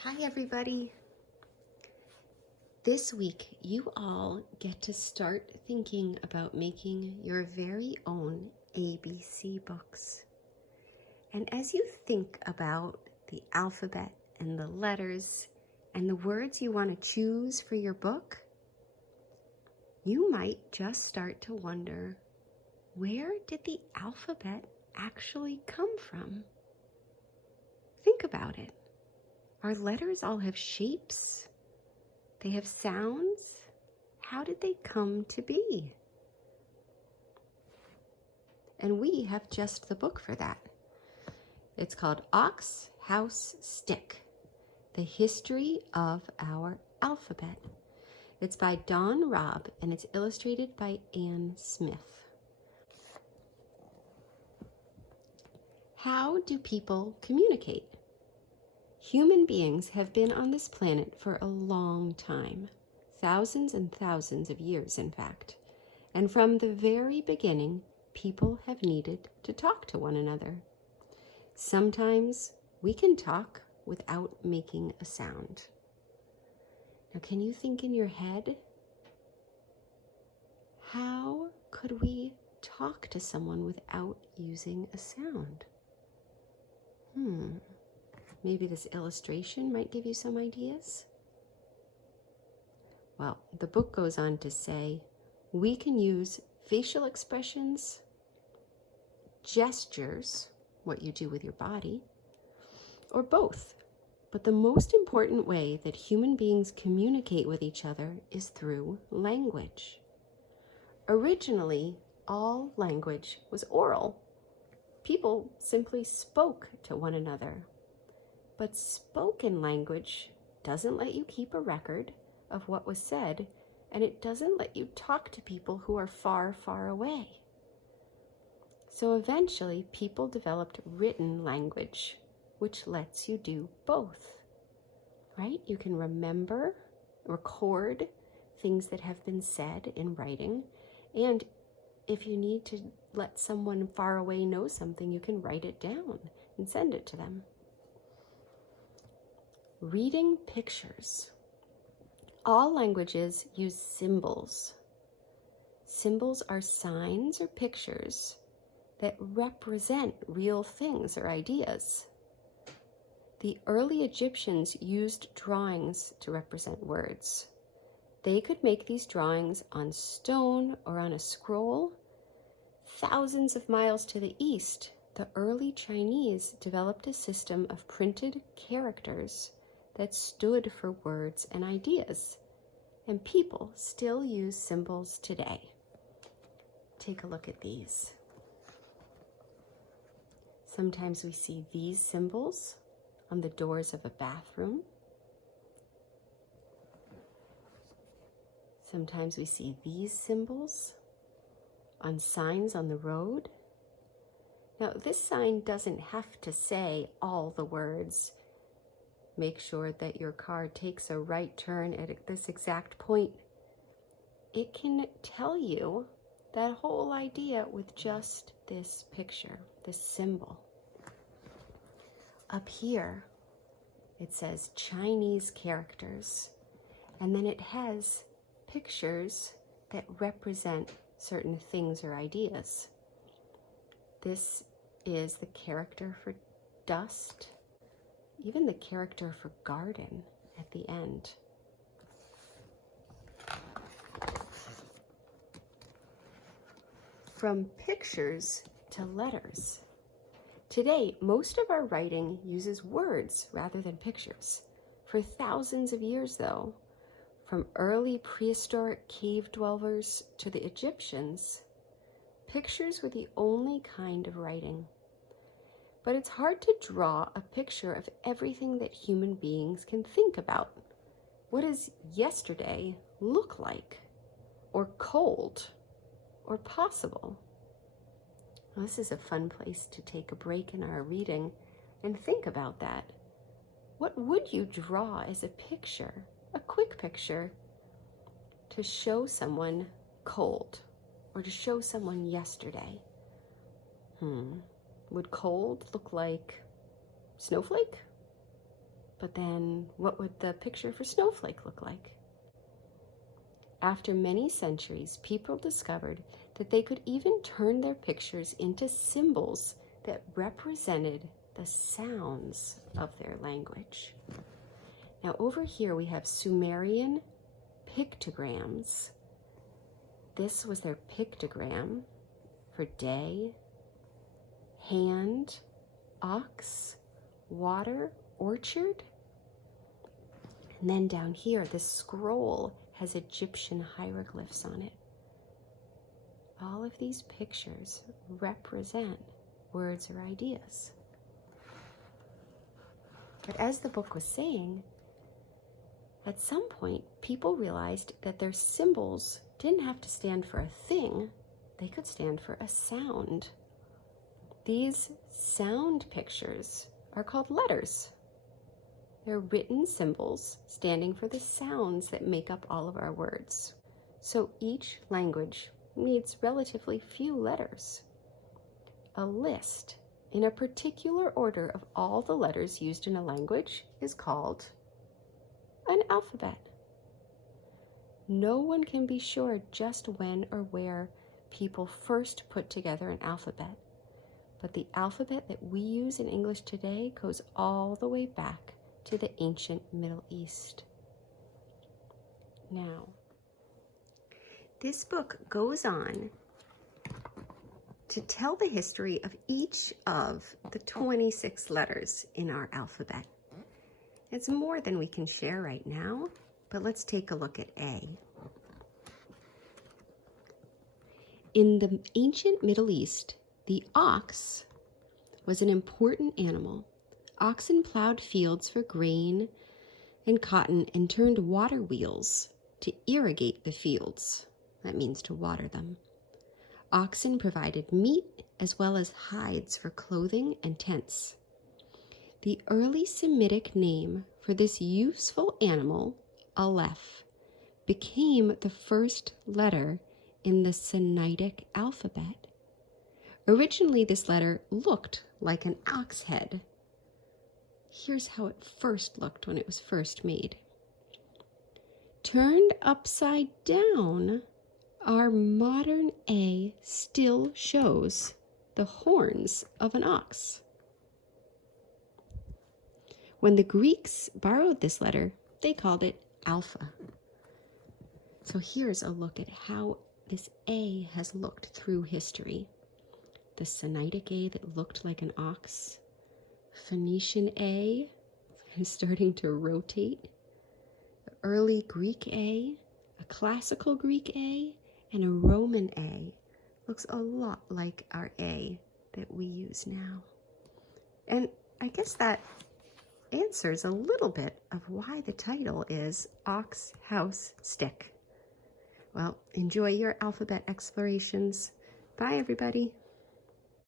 Hi, everybody. This week, you all get to start thinking about making your very own ABC books. And as you think about the alphabet and the letters and the words you want to choose for your book, you might just start to wonder, where did the alphabet actually come from? Think about it. Our letters all have shapes. They have sounds. How did they come to be? And we have just the book for that. It's called Ox, House, Stick, The History of Our Alphabet. It's by Dawn Robb and it's illustrated by Anne Smith. How do people communicate? Human beings have been on this planet for a long time, thousands and thousands of years, in fact. And from the very beginning, people have needed to talk to one another. Sometimes we can talk without making a sound. Now, can you think in your head, how could we talk to someone without using a sound? Maybe this illustration might give you some ideas. Well, the book goes on to say we can use facial expressions, gestures, what you do with your body, or both. But the most important way that human beings communicate with each other is through language. Originally, all language was oral. People simply spoke to one another. But spoken language doesn't let you keep a record of what was said, and it doesn't let you talk to people who are far, far away. So eventually, people developed written language, which lets you do both, right? You can remember, record things that have been said in writing, and if you need to let someone far away know something, you can write it down and send it to them. Reading pictures. All languages use symbols. Symbols are signs or pictures that represent real things or ideas. The early Egyptians used drawings to represent words. They could make these drawings on stone or on a scroll. Thousands of miles to the east, the early Chinese developed a system of printed characters that stood for words and ideas, and people still use symbols today. Take a look at these. Sometimes we see these symbols on the doors of a bathroom. Sometimes we see these symbols on signs on the road. Now, this sign doesn't have to say all the words. Make sure that your car takes a right turn at this exact point. It can tell you that whole idea with just this picture, this symbol. Up here, it says Chinese characters, and then it has pictures that represent certain things or ideas. This is the character for dust, even the character for garden at the end. From pictures to letters. Today, most of our writing uses words rather than pictures. For thousands of years, though, from early prehistoric cave dwellers to the Egyptians, pictures were the only kind of writing. But it's hard to draw a picture of everything that human beings can think about. What does yesterday look like? Or cold? Or possible? Well, this is a fun place to take a break in our reading and think about that. What would you draw as a picture, a quick picture, to show someone cold or to show someone yesterday? Would cold look like snowflake? But then what would the picture for snowflake look like? After many centuries, people discovered that they could even turn their pictures into symbols that represented the sounds of their language. Now over here we have Sumerian pictograms. This was their pictogram for day, hand, ox, water, orchard. And then down here, this scroll has Egyptian hieroglyphs on it. All of these pictures represent words or ideas. But as the book was saying, at some point, people realized that their symbols didn't have to stand for a thing, they could stand for a sound. These sound pictures are called letters. They're written symbols standing for the sounds that make up all of our words. So each language needs relatively few letters. A list in a particular order of all the letters used in a language is called an alphabet. No one can be sure just when or where people first put together an alphabet, but the alphabet that we use in English today goes all the way back to the ancient Middle East. Now, this book goes on to tell the history of each of the 26 letters in our alphabet. It's more than we can share right now, but let's take a look at A. In the ancient Middle East, the ox was an important animal. Oxen plowed fields for grain and cotton and turned water wheels to irrigate the fields. That means to water them. Oxen provided meat as well as hides for clothing and tents. The early Semitic name for this useful animal, Aleph, became the first letter in the Sinaitic alphabet. Originally, this letter looked like an ox head. Here's how it first looked when it was first made. Turned upside down, our modern A still shows the horns of an ox. When the Greeks borrowed this letter, they called it alpha. So here's a look at how this A has looked through history. The Sinaitic A that looked like an ox. Phoenician A is starting to rotate. The early Greek A, a classical Greek A, and a Roman A. Looks a lot like our A that we use now. And I guess that answers a little bit of why the title is Ox, House, Stick. Well, enjoy your alphabet explorations. Bye, everybody.